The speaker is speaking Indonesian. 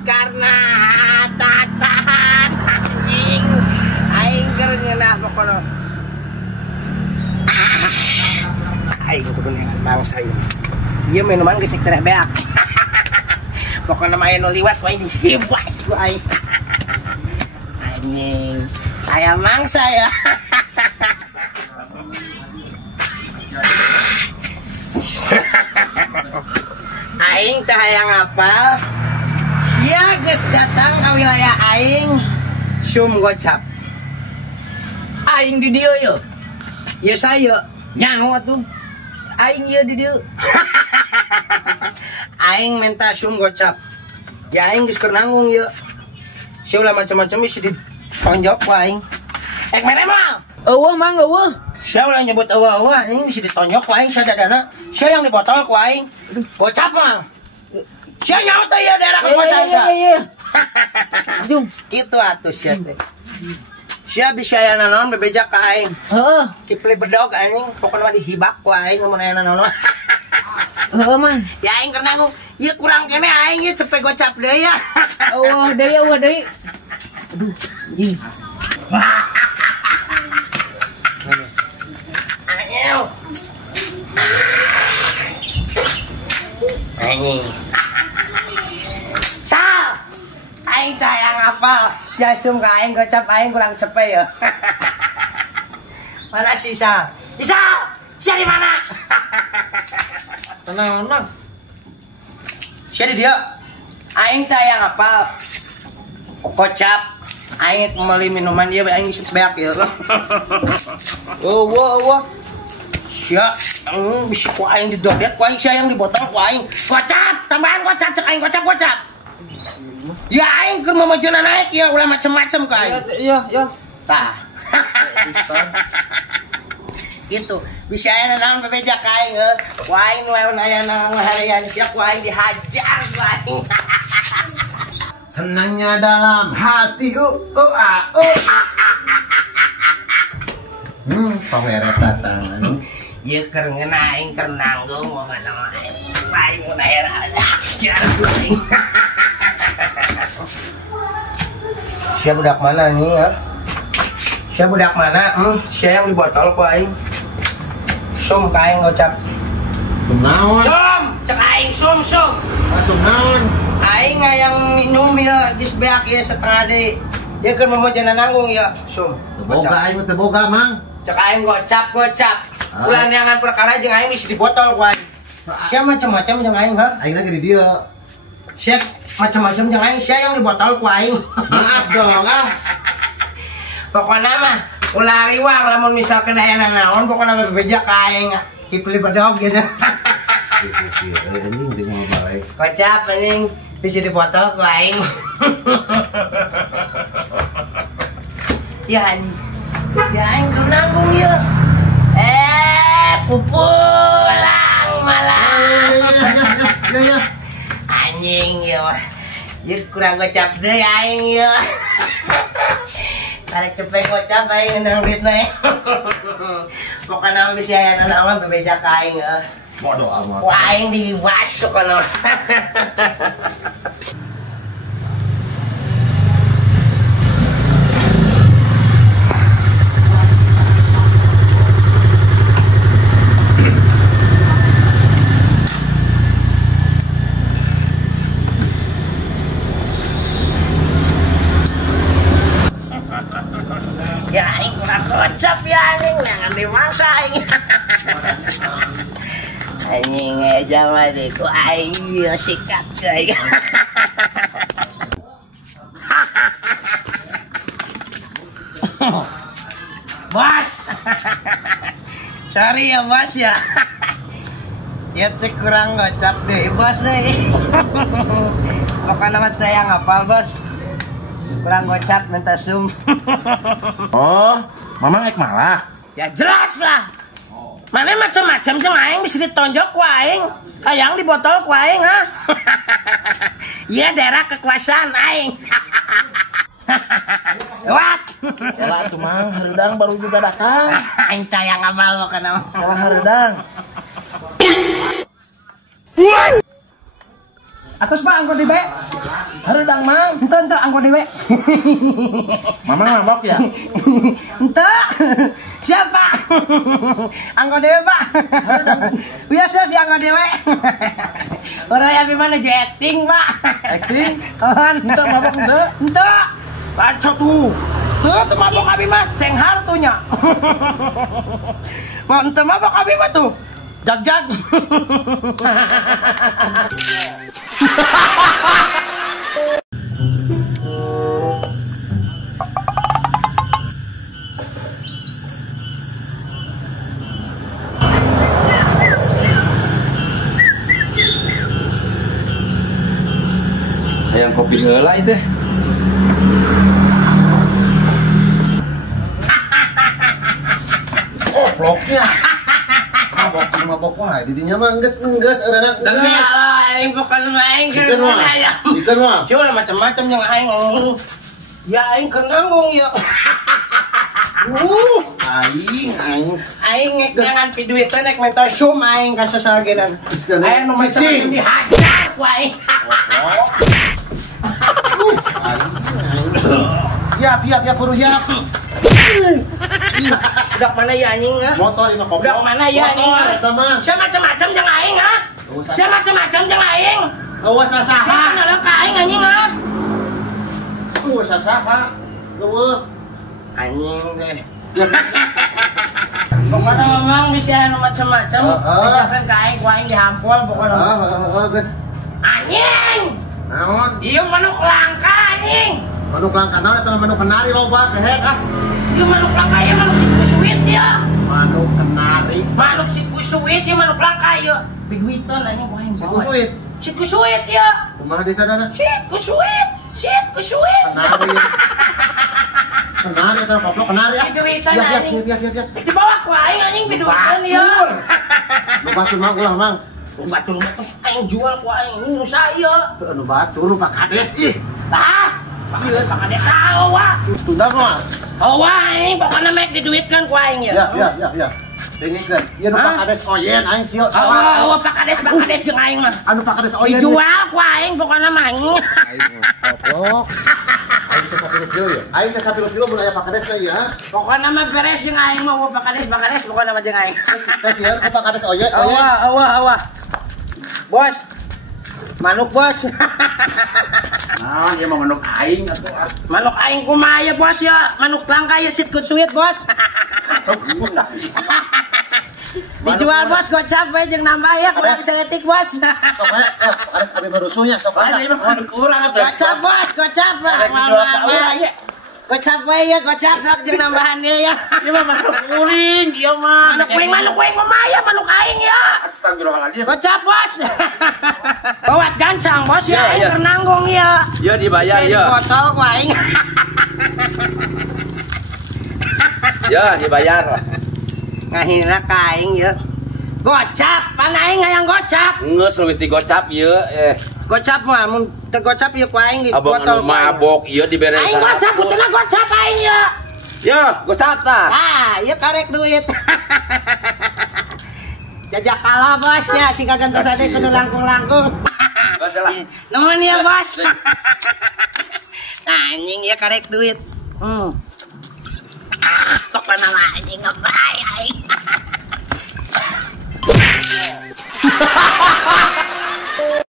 Karena tatahan anjing aing keur ngeunah pokona aing kudu neangan bangsa ieu. Ieu minuman geus tek beak. Pokona mah anu liwat we dihibas ku aing. Anjing, aya mangsa ya. Aing teh hayang apal sia geus datang ka wilayah aing sum gocap. Aing di dieu ye. Ya saya nyaho atuh. Aing ye di dieu. Aing minta sum gocap. Ya aing geus keur nanggung ye. Sia ulah macam-macam isi ditonjok ku aing. Mere mah. Eueuh mah eueuh. Sia ulah nyebut eueuh aing isi ditonjok ku aing sadadana. Sia yang dibotol ku aing. Gocap mah. Sia nyaho teh ya daerah ke kosan sia. Jung, kitu atuh sia teh. Sia bisa aya naon bebejak ka aing. Heeh. Cipli bedog aing pokona mah dihibak ku aing mun aya naon. Heeh mah. Ya aing keur nanggung. Ieu kurang kene aing ieu cepet gocap deui ya. Oh, deui eueuh deui. Aduh, anjing. Ayo. Anjing. Sal. Aing teh yang hafal. Sia sum ka aing gocap aing kurang cepet ya. Mana si Sal? Sal, sia di mana? Tenang, Mang. Sia di dia. Aing teh yang hafal. Gocap. Aing meuli minuman ieu aing geus beak ya. Wah. Sia, bisa ku aing didodet ku aing sia yang dibotol ku aing. Gocap, tambahan gocap cek aing gocap. Ya aing keur mamajana naik ya ulah macem-macem ku aing. Iya. Tah. Gitu. Bisa aya naon bebejak ka aing heuh. Ku aing lamun aya naon harian sia ku aing dihajar ku aing. Senangnya dalam hati pameret tatangan. Ieu keur ngeunah aing keur nanggung momen aing mun aya hajar ku aing. Sia budak mana nih ya? Sia budak mana? Sia yang dibotol ku aing. Sum ka aing gocap. Sum naon? Sum, cek aing sum. Sum naon? Aing yang minum ya geus beak ya setengah deui. Dia keur mamojana nanggung ya, sum. Boga aing teh boga, Mang. Cek aing gocap. Ulah neangan perkara jeung aing geus dibotol ku aing. Sia macam-macam jeung aing ha. Aing lagi di dieu. Sia macam-macam jeung aing, sia yang dibotol ku aing. Maaf dong, Pokona mah ulah riwang lamun misalkan aya naon pokona bebejak ka aing. Kipli bedog gitu. Anjing teu mau balik. Gocap anjing bisa dibotol ku aing. Ya aing keur nanggung ieu. Pupulang malah. Anjing ieu mah. Ieu kurang gocap deui aing ieu. Karek cepet gocap aing ngeunang duitna. Pokona bisa aya naon bebejak ka aing heuh. Bodoh amat. Ku aing dibas pokona. Ya aing kurang gocap ya anjing jangan dimangsa aing. Anjing eja mah di ku aing sikat aing. Bos. Sorry ya bos ya. Ya teh kurang gocap deh bos deh. Pokoknya mah teh yang hafal bos. Kurang gocap minta sum. Oh, Mamang ek malah. Ya jelas lah. Mana macam-macam jeung aing bisa ditonjok ku aing. Hayang di botol ku aing ha. Iya daerah kekuasaan aing. Wat. Elah tuh mang, hareudang baru juga datang. Aing tayang abal kana. Elah hareudang. Atus Pak angkot di be. Hareudang mang. Ente angkot di be. Mamang mabok ya? Ente. Siapa? Angkot dewe Pak. Biasa si angkot dewe. Orang yang gimana jetting Pak? Acting? Kawan. Ente mabok ente? Ente. Pancot tuh. Tuh mabok abi mah ceng hartunya. Mau ente mabok abi mah tuh. Jag-jag. Yang kopi heula itu. Oh, bloknya. Mabok wae didinya mah geus eureuna geus. Demi Allah, aing bukan aing keur aya. Bikin mah. Coba macam-macam yang aing. Ya aing keur nanggung ya. Aing ngek jangan pi duit teh nek mental sum aing ka sasagenan. Aing nu macam-macam dihajar ku aing. Siap buru siap. Budak mana ya anjing ah? Motor ini kopi. Budak mana ya anjing? Saya macam-macam jeung aing ah. Saya macam-macam jeung aing. Awas sasaha. Saya kenal ka aing anjing ah. Awas sasaha. Eueuh. Anjing deh. Pokoknya memang bisa anu macam-macam. Kan ka aing ku aing dihampol pokoknya. Geus. Anjing. Naon? Ieu manuk langka anjing. Manuk langka naon eta manuk kenari loba kehek ah. Ieu manuk langka ieu manuk si kusuit ya. Manuk kenari. Manuk si kusuit ieu manuk langka ieu. Biguitan anjing ku aing. Si kusuit. Si kusuit ya. Kumaha di sana? Si kusuit. Kenari. Kenari eta koplok kenari ah. Biguitan anjing. Biar. Dibawa ku aing anjing biduitan ya. Nu batur mang ulah mang. Batur aing jual ku aing ini nu saya. Nu batur nu pakades ih. Ah, sieun Pak Kades sawa. Tunda mah. Hawa ini pokoknya mek diduitkeun ku aing ya. Ya. Dengikeun. Ieu nu pakades oyen aing sieu. Hawa Pak Kades jeung aing mah. Anu pakades oyen. Dijual ku aing pokoknya mah anjing. Koplok. Aing teh 1 kilo mun aya pakades teh ya. Pokoknya mah beres jeung aing mah Pak Kades pokoknya mah jeung aing. Teh sieun ku pakades oyen. Awa. Bos. Manuk bos. Nah, dia mah manuk aing atuh. Manuk aing kumaha ya bos ya? Manuk langka ya sit sweet bos. Dijual bos gocap we jeung nambah ya kurang seletik bos. Sok ada kami barusunya sok Ada ieu mah manuk urang atuh. Gocap bos, gocap. Gocap we ya, gocap sok jeung nambahan dia ya. Ieu mah manuk uring, ieu mah. Manuk kuing kumaha ya manuk aing ya. Astagfirullahaladzim. Gocap bos. Bawat gancang bos ya, aing keur nanggung ya. Ya dibayar ya. Botol ku aing. Ya dibayar. Ngahina ka aing ya. Gocap, pan aing hayang gocap. Geus leuwih ti gocap ieu Gocap mah mun teu gocap ieu ku aing di Abang botol. anu mabok ieu dibere Aing gocap putuna gocap aing ya. Ya, gocap tah. Ah, ieu karek duit. Jajak kalah bosnya si kagantos ade kudu langkung-langkung. Masalah. Nuhun ya bos. Anjing ya karek duit. Pokoknya mah anjing ngebay aing.